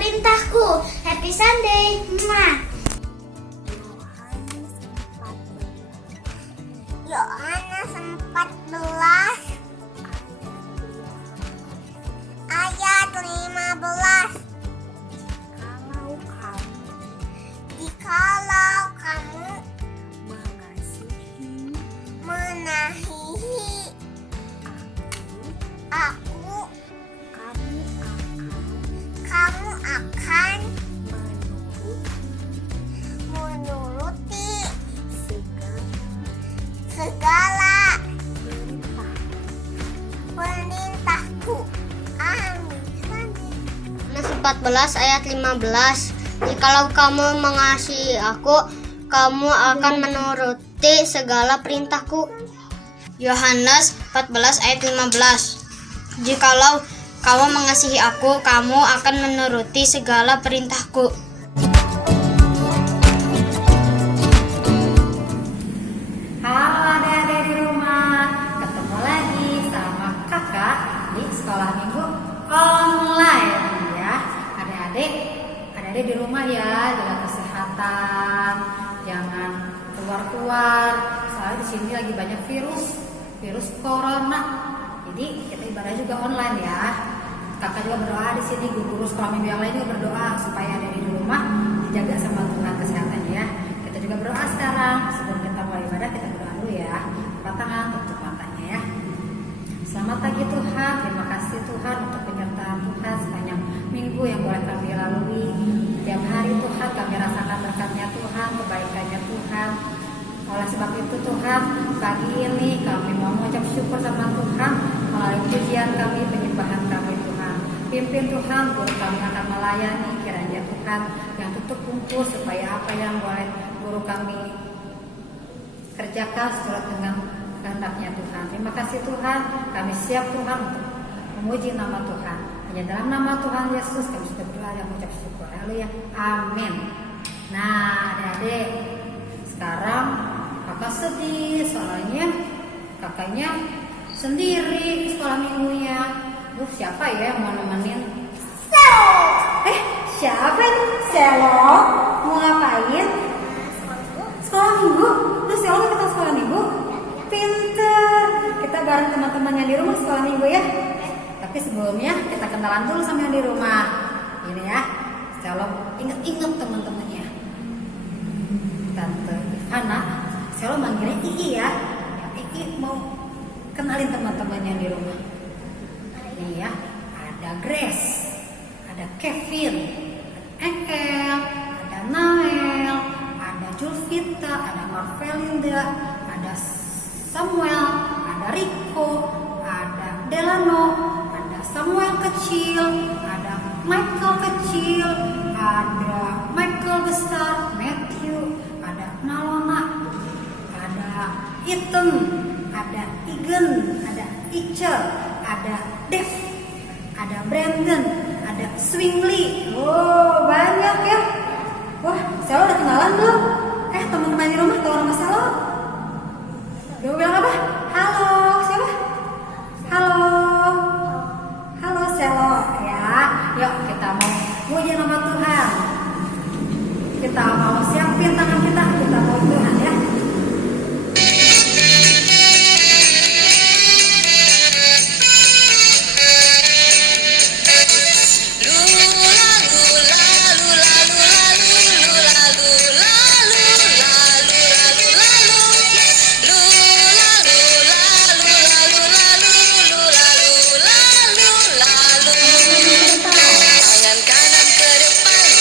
perintahku. Happy Sunday. Mwah. Yohanes 14 ayat 15. Jikalau kamu mengasihi aku, kamu akan menuruti segala perintahku. Amin. Yohanes 14 ayat 15. Jikalau kamu mengasihi aku, kamu akan menuruti segala perintahku. Yohanes 14 ayat 15. Jikalau kamu mengasihi aku, kamu akan menuruti segala perintahku. Halo adik-adik di rumah, ketemu lagi sama kakak di sekolah minggu online ya. Adik-adik di rumah ya, jaga kesehatan, jangan keluar-keluar. Soalnya di sini lagi banyak virus corona. Jadi kita ibadah juga online ya. Kakak juga berdoa di sini, guru-guru sekolah minggu yang lain juga berdoa supaya adik-adik di rumah dijaga sama Tuhan kesehatannya ya. Kita juga berdoa sekarang sebelum kita mulai ibadah, kita berdoa dulu ya. Angkat tangan, tutup matanya ya. Selamat pagi Tuhan, terima kasih Tuhan untuk penyertaan Tuhan sepanjang minggu yang boleh kami lalui. Tiap hari Tuhan kami rasakan berkatnya Tuhan, kebaikannya Tuhan. Oleh sebab itu Tuhan, pagi ini kami mau mengucap syukur sama Tuhan melalui pujian kami, penyembahan kami Tuhan. Pimpin Tuhan, guru kami akan melayani, kiranya Tuhan yang tutup bungkus supaya apa yang boleh guru kami kerjakan sesuai dengan kehendaknya Tuhan. Terima kasih Tuhan, kami siap Tuhan untuk memuji nama Tuhan. Hanya dalam nama Tuhan Yesus kami sudah berdoa dan mengucap syukur. Haleluya. Amin. Nah, adik-adik, sekarang kakak sedih soalnya kakaknya sendiri sekolah minggunya. Siapa ya yang mau nemenin? Selo. Siapa ini? Selo mau ngapain? Sekolah minggu. Lu Selo kita sekolah minggu? Pinter. Kita bareng teman-teman yang di rumah sekolah minggu ya. Tapi sebelumnya kita kenalan dulu sama yang di rumah. Ini ya. Selo inget-inget teman-temannya. Tante Ivana, Selo manggilnya Ii ya. Ii mau kenalin teman-teman yang di rumah. Nih ya, ada Grace, ada Kevin, ada Engel, ada Nael, ada Julvita, ada Marvelinda, ada Samuel, ada Rico, ada Delano, ada Samuel kecil, ada Michael kecil, ada Michael besar, Matthew, ada Nalona, ada Ethan, ada Igen, ada Ica, ada Dev, ada Brandon, ada Swingly. Oh, banyak ya. Wah, Selo udah kenalan belum? Teman-teman di rumah tahu nama Selo? Dia bilang apa? Halo, siapa? Halo. Halo Selo ya. Yuk kita mau puji nama Tuhan. Kita mau siapin tangan kita mau Tuhan ya.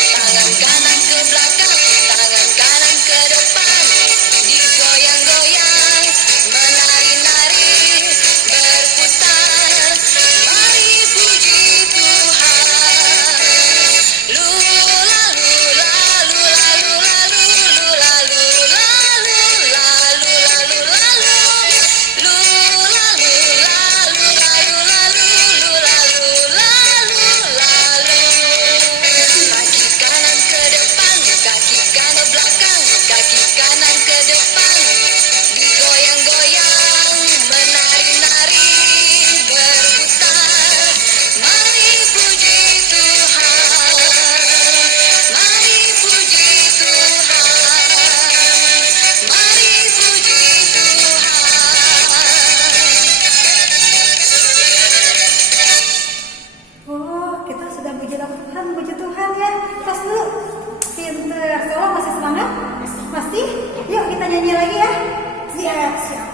Tangan kanan ke belakang, tangan kanan ke depan. nyanyi lagi ya? Siap, siap.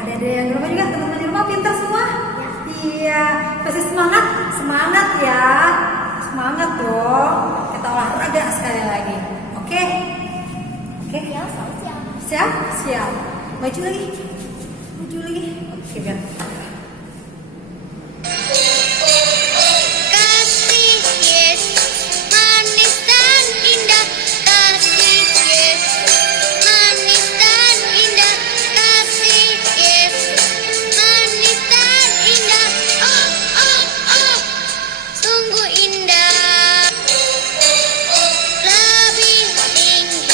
Ada yang di rumah juga, teman-teman di rumah pintar semua? Iya, pasti semangat, semangat ya, semangat dong. Kita olahraga sekali lagi, oke? Oke? Ya, siap. Siap? Siap. Maju lagi, maju lagi. Oke, biar. Kasih Yesus manis dan indah, kasih Yesus manis dan indah, kasih Yesus manis dan indah. Oh oh oh, sungguh indah. Lebih tinggi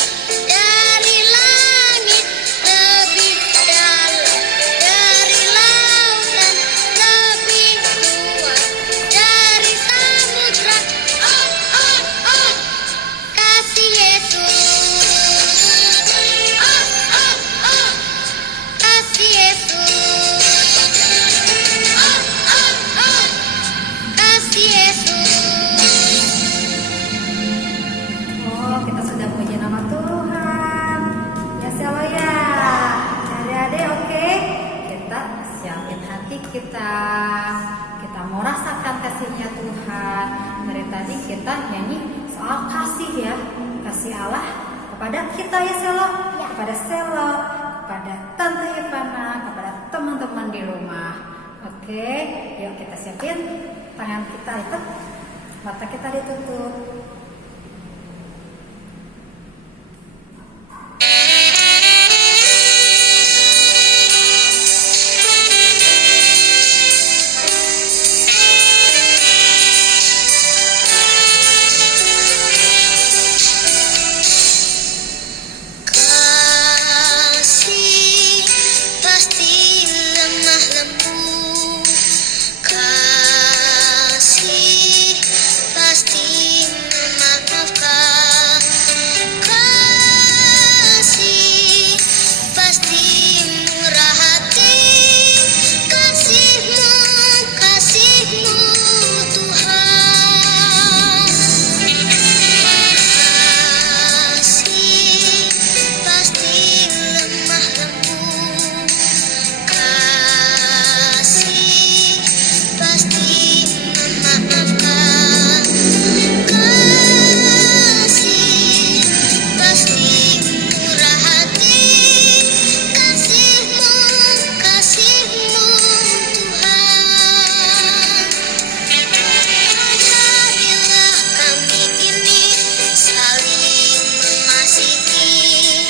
dari langit, lebih dalam dari laut. kepada kita ya Selo, Ya. kepada Selo, kepada Tante Ivana, kepada teman-teman di rumah. Oke, yuk kita siapin tangan kita ikat, mata kita ditutup. Kasih pasti lemah lembut. Kasih pasti memaafkan. Kasih pasti murah hati. Kasih-Mu, kasih-Mu Tuhan. Kasih pasti lemah lembut. Kasih pasti memaafkan. Kasih pasti murah hati. Kasih-Mu, kasih-Mu Tuhan. Ajarilah kami ini saling mengasihi.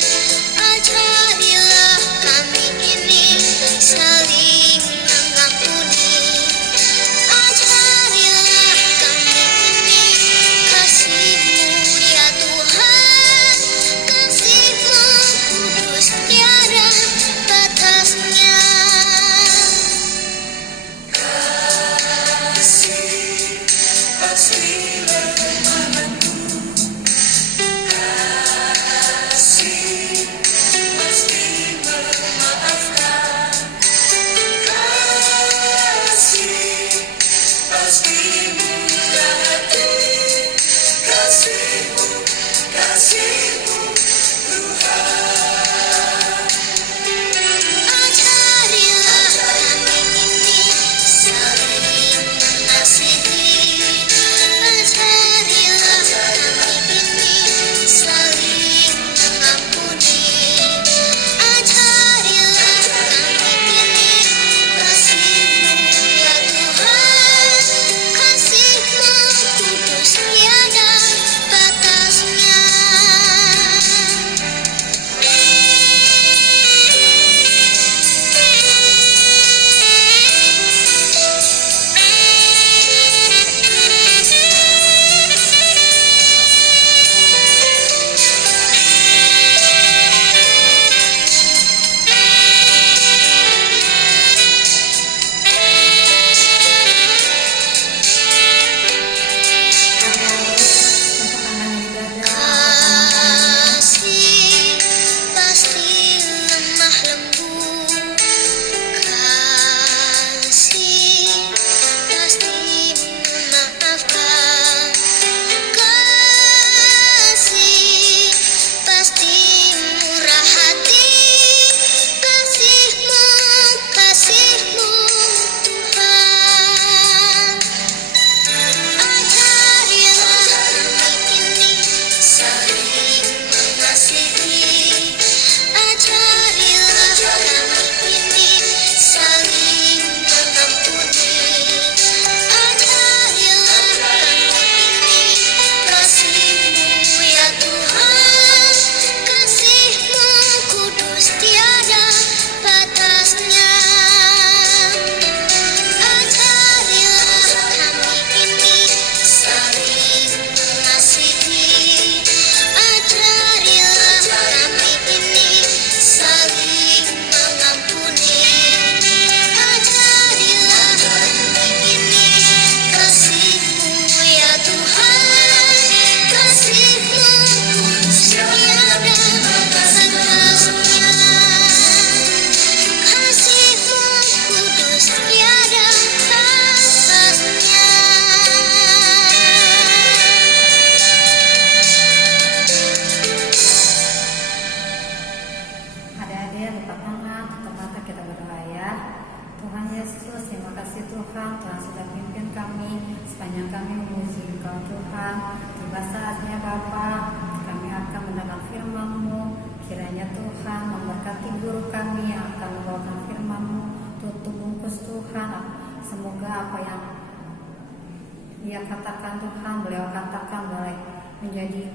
Ajarilah kami ini saling mengampuni. Ajarilah kami ini kasih-Mu ya Tuhan. Kasih-Mu kudus tiada batasnya. Ajarilah kami ini saling mengasihi. Ajarilah kami ini saling mengampuni. Ajarilah kami ini kasih-Mu ya Tuhan. Kasih-Mu kudus tiada batasnya. Untuk tangan di dada. Kasih pasti lemah lembut. Kasih pasti memaafkan. Kasih pasti murah hati. Kasih-Mu, kasih-Mu Tuhan. Ajarilah kami ini saling mengasihi. Ajarilah kami ini saling mengampuni. Ajarilah kami ini kasih-Mu ya Tuhan. Kasih-Mu kudus tiada batasnya. Ajarilah kami ini saling mengasihi. Ajarilah kami ini saling mengampuni. Ajarilah kami ini kasih-Mu ya Tuhan. Kasih-Mu kudus tiada batasnya. Kasih-Mu kudus tiada batasnya. Adik-adik lipat tangan, tutup mata, kita berdoa ya. Tuhan Yesus, terima kasih Tuhan, Tuhan sudah pimpin kami sepanjang kami memuji Engkau Tuhan. Tiba saatnya Bapa, kami akan mendengar firman Tuhan memberkati guru kami yang akan membawakan firman-Mu. Tutup bungkus Tuhan, semoga apa yang Dia katakan Tuhan, beliau katakan boleh menjadi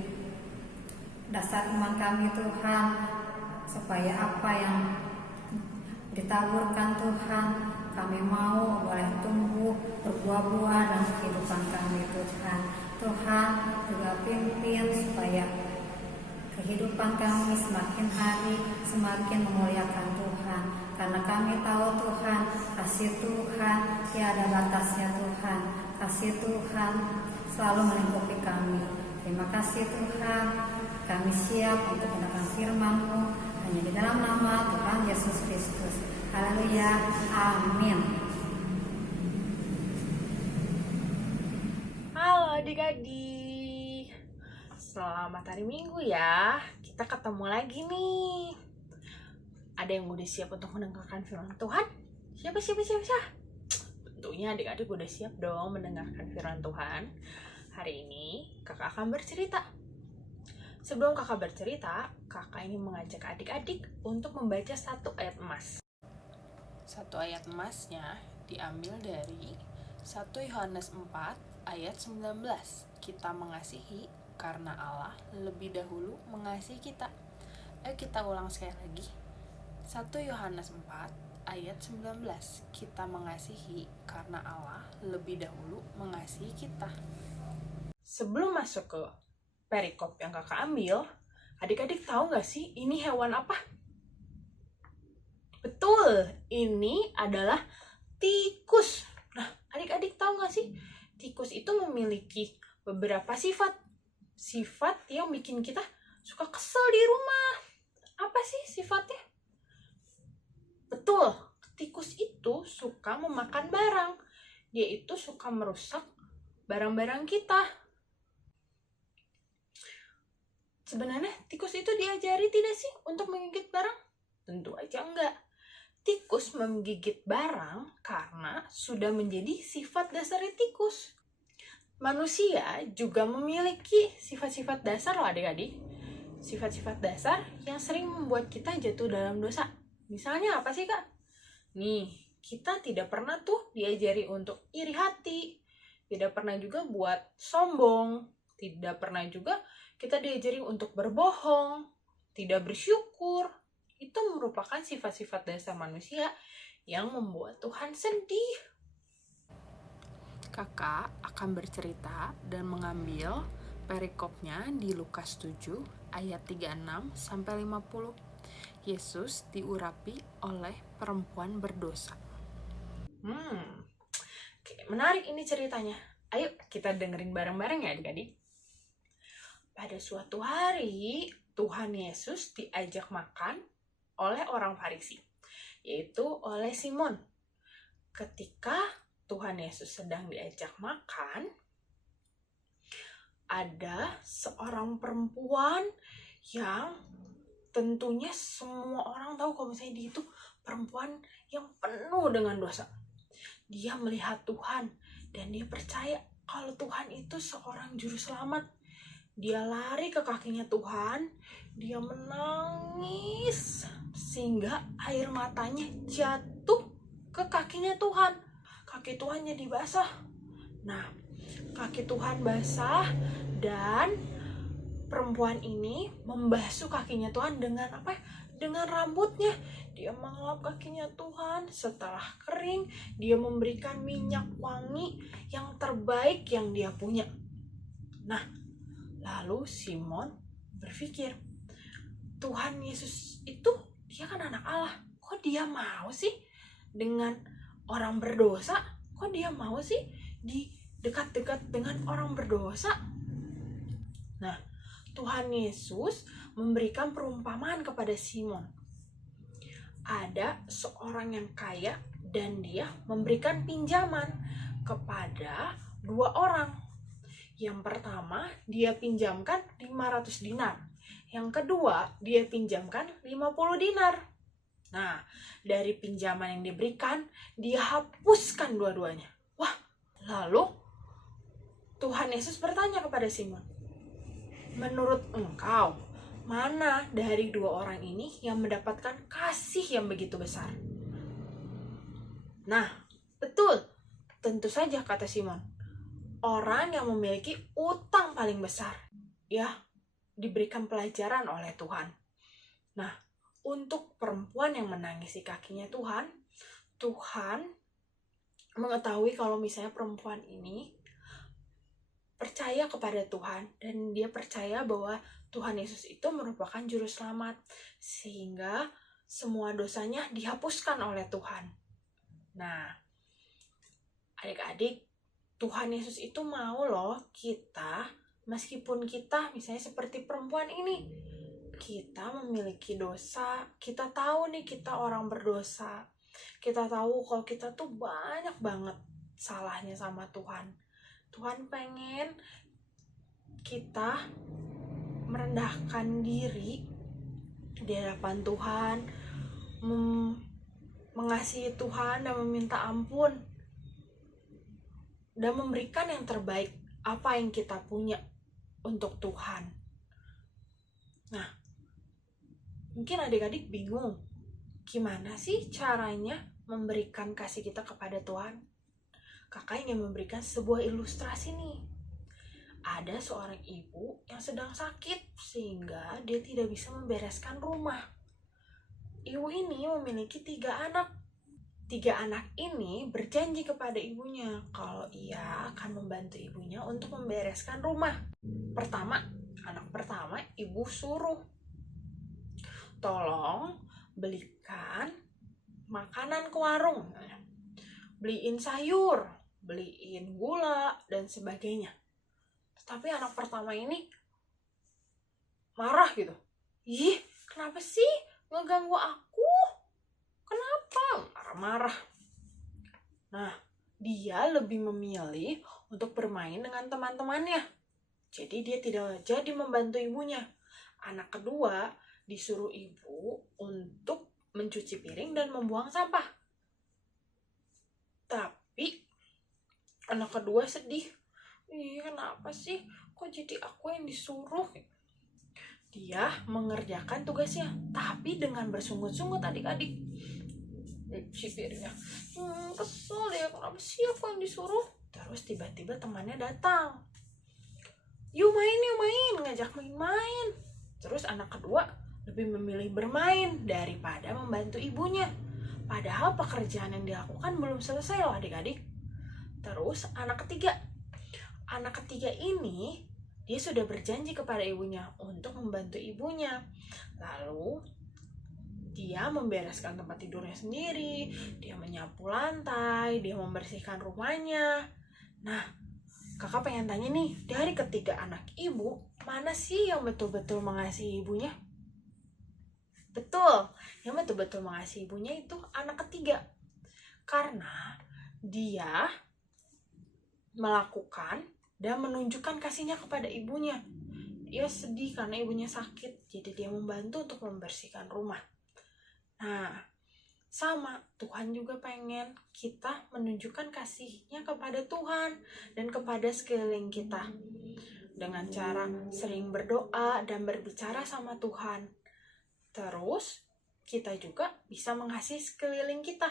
dasar iman kami Tuhan, supaya apa yang ditaburkan Tuhan, kami mau boleh tumbuh berbuah-buah dalam kehidupan kami Tuhan. Tuhan juga pimpin supaya kehidupan kami semakin hari semakin memuliakan Tuhan, karena kami tahu Tuhan, kasih Tuhan tiada batasnya Tuhan, kasih Tuhan selalu melingkupi kami. Terima kasih Tuhan, kami siap untuk mendengar firman-Mu hanya di dalam nama Tuhan Yesus Kristus. Haleluya, amin. Halo adik-adik, selamat hari Minggu ya. Kita ketemu lagi nih. Ada yang udah siap untuk mendengarkan firman Tuhan? Siapa? Tentunya adik-adik udah siap dong mendengarkan firman Tuhan. Hari ini kakak akan bercerita. Sebelum kakak bercerita, kakak ini mengajak adik-adik untuk membaca satu ayat emas. Satu ayat emasnya diambil dari 1 Yohanes 4 ayat 19. Kita mengasihi karena Allah lebih dahulu mengasihi kita. Ayo kita ulang sekali lagi. 1 Yohanes 4 ayat 19. Kita mengasihi karena Allah lebih dahulu mengasihi kita. Sebelum masuk ke perikop yang kakak ambil, adik-adik tahu nggak sih ini hewan apa? Betul, ini adalah tikus. Nah, adik-adik tahu nggak sih, tikus itu memiliki beberapa sifat. Sifat yang bikin kita suka kesel di rumah. Apa sih sifatnya? Betul, tikus itu suka memakan barang. Dia itu suka merusak barang-barang kita. Sebenarnya tikus itu diajari tidak sih untuk menggigit barang? Tentu aja enggak. Tikus menggigit barang karena sudah menjadi sifat dasar tikus. Manusia juga memiliki sifat-sifat dasar loh adik-adik. Sifat-sifat dasar yang sering membuat kita jatuh dalam dosa. Misalnya apa sih kak? Nih, kita tidak pernah tuh diajari untuk iri hati. Tidak pernah juga buat sombong. Tidak pernah juga kita diajari untuk berbohong, tidak bersyukur. Itu merupakan sifat-sifat dasar manusia yang membuat Tuhan sedih. Kakak akan bercerita dan mengambil perikopnya di Lukas 7 ayat 36 sampai 50. Yesus diurapi oleh perempuan berdosa. Oke, menarik ini ceritanya. Ayo kita dengerin bareng-bareng ya adik-adik. Pada suatu hari, Tuhan Yesus diajak makan oleh orang Farisi, yaitu oleh Simon. Ketika Tuhan Yesus sedang diajak makan, ada seorang perempuan yang tentunya semua orang tahu kalau misalnya dia itu perempuan yang penuh dengan dosa. Dia melihat Tuhan dan dia percaya kalau Tuhan itu seorang juru selamat. Dia lari ke kakinya Tuhan, dia menangis sehingga air matanya jatuh ke kakinya Tuhan. Kaki Tuhan jadi basah. Nah, kaki Tuhan basah dan perempuan ini membasuh kakinya Tuhan dengan apa? Dengan rambutnya. Dia mengelap kakinya Tuhan. Setelah kering, dia memberikan minyak wangi yang terbaik yang dia punya. Nah, lalu Simon berpikir, Tuhan Yesus itu dia kan anak Allah. Kok dia mau sih dengan orang berdosa? Kok dia mau sih di dekat-dekat dengan orang berdosa? Nah, Tuhan Yesus memberikan perumpamaan kepada Simon. Ada seorang yang kaya dan dia memberikan pinjaman kepada dua orang. Yang pertama, dia pinjamkan 500 dinar. Yang kedua, dia pinjamkan 50 dinar. Nah, dari pinjaman yang diberikan, dia hapuskan dua-duanya. Wah, lalu Tuhan Yesus bertanya kepada Simon, menurut engkau, mana dari dua orang ini yang mendapatkan kasih yang begitu besar? Nah, betul. Tentu saja kata Simon. Orang yang memiliki utang paling besar. Ya, diberikan pelajaran oleh Tuhan. Nah, untuk perempuan yang menangisi kakinya Tuhan, Tuhan mengetahui kalau misalnya perempuan ini percaya kepada Tuhan dan dia percaya bahwa Tuhan Yesus itu merupakan juru selamat sehingga semua dosanya dihapuskan oleh Tuhan. Nah, adik-adik, Tuhan Yesus itu mau loh kita, meskipun kita misalnya seperti perempuan ini, kita memiliki dosa, kita tahu nih kita orang berdosa, kita tahu kalau kita tuh banyak banget salahnya sama Tuhan. Tuhan pengen kita merendahkan diri di hadapan Tuhan, mengasihi Tuhan dan meminta ampun, dan memberikan yang terbaik apa yang kita punya untuk Tuhan. Nah, mungkin adik-adik bingung, gimana sih caranya memberikan kasih kita kepada Tuhan? Kakak ingin memberikan sebuah ilustrasi nih. Ada seorang ibu yang sedang sakit sehingga dia tidak bisa membereskan rumah. Ibu ini memiliki 3 anak. 3 anak ini berjanji kepada ibunya kalau ia akan membantu ibunya untuk membereskan rumah. Anak pertama ibu suruh, tolong belikan makanan ke warung, beliin sayur, beliin gula, dan sebagainya. Tapi anak pertama ini marah gitu. Ih, kenapa sih ngeganggu aku? Kenapa? Marah-marah. Nah, dia lebih memilih untuk bermain dengan teman-temannya. Jadi dia tidak jadi membantu ibunya. Anak kedua disuruh ibu untuk mencuci piring dan membuang sampah. Tapi anak kedua sedih. Ih, kenapa sih? Kok jadi aku yang disuruh? Dia mengerjakan tugasnya, tapi dengan bersungut-sungut adik-adik. Cuci piringnya. Kesel ya, kenapa sih aku yang disuruh? Terus tiba-tiba temannya datang. Yuk main, ngajak main-main. Terus anak kedua lebih memilih bermain daripada membantu ibunya. Padahal pekerjaan yang dilakukan belum selesai loh adik-adik. Terus anak ketiga ini dia sudah berjanji kepada ibunya untuk membantu ibunya. Lalu dia membereskan tempat tidurnya sendiri, dia menyapu lantai, dia membersihkan rumahnya. Nah, kakak pengen tanya nih, dari ketiga anak ibu, mana sih yang betul-betul mengasihi ibunya? Betul, yang betul-betul mengasihi ibunya itu anak ketiga. Karena dia melakukan dan menunjukkan kasihnya kepada ibunya. Dia sedih karena ibunya sakit, jadi dia membantu untuk membersihkan rumah. Nah, sama, Tuhan juga pengen kita menunjukkan kasihnya kepada Tuhan dan kepada sekeliling kita. Dengan cara sering berdoa dan berbicara sama Tuhan. Terus, kita juga bisa mengasihi sekeliling kita.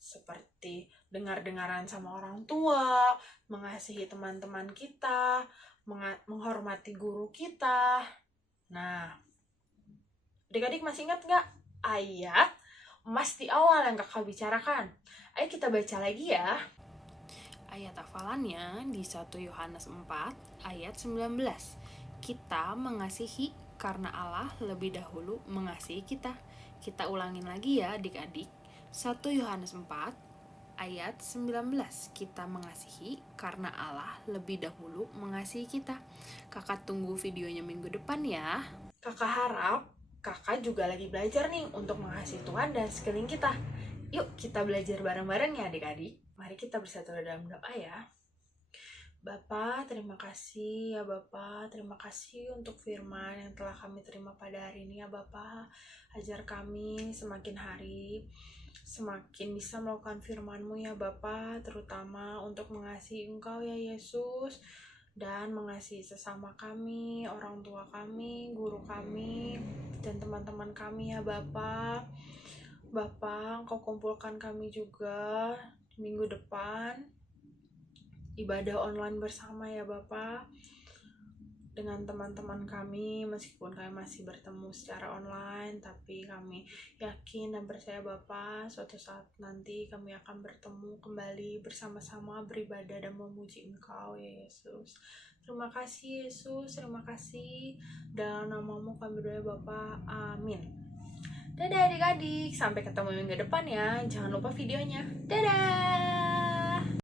Seperti dengar-dengaran sama orang tua, mengasihi teman-teman kita, menghormati guru kita. Nah, adik-adik masih ingat gak ayat emas di awal yang kakak bicarakan? Ayo kita baca lagi ya. Ayat hafalannya di 1 Yohanes 4 ayat 19. Kita mengasihi karena Allah lebih dahulu mengasihi kita. Kita ulangin lagi ya adik-adik. 1 Yohanes 4 ayat 19. Kita mengasihi karena Allah lebih dahulu mengasihi kita. Kakak tunggu videonya minggu depan ya. Kakak harap kakak juga lagi belajar nih untuk mengasihi Tuhan dan sekeliling kita. Yuk kita belajar bareng-bareng ya adik-adik. Mari kita bersatu dalam doa ya. Bapa, terima kasih ya Bapa, terima kasih untuk firman yang telah kami terima pada hari ini ya Bapa. Ajar kami semakin hari semakin bisa melakukan firman-Mu ya Bapa, terutama untuk mengasihi Engkau ya Yesus, dan mengasihi sesama kami, orang tua kami, guru kami, dan teman-teman kami ya Bapak. Bapak, Engkau kumpulkan kami juga minggu depan ibadah online bersama ya Bapak, dengan teman-teman kami. Meskipun kami masih bertemu secara online, tapi kami yakin dan percaya Bapak, suatu saat nanti kami akan bertemu kembali bersama-sama beribadah dan memuji Engkau ya Yesus. Terima kasih Yesus, terima kasih. Dalam namamu kami berdoa Bapak, amin. Dadah adik-adik, sampai ketemu minggu depan ya. Jangan lupa videonya. Dadah.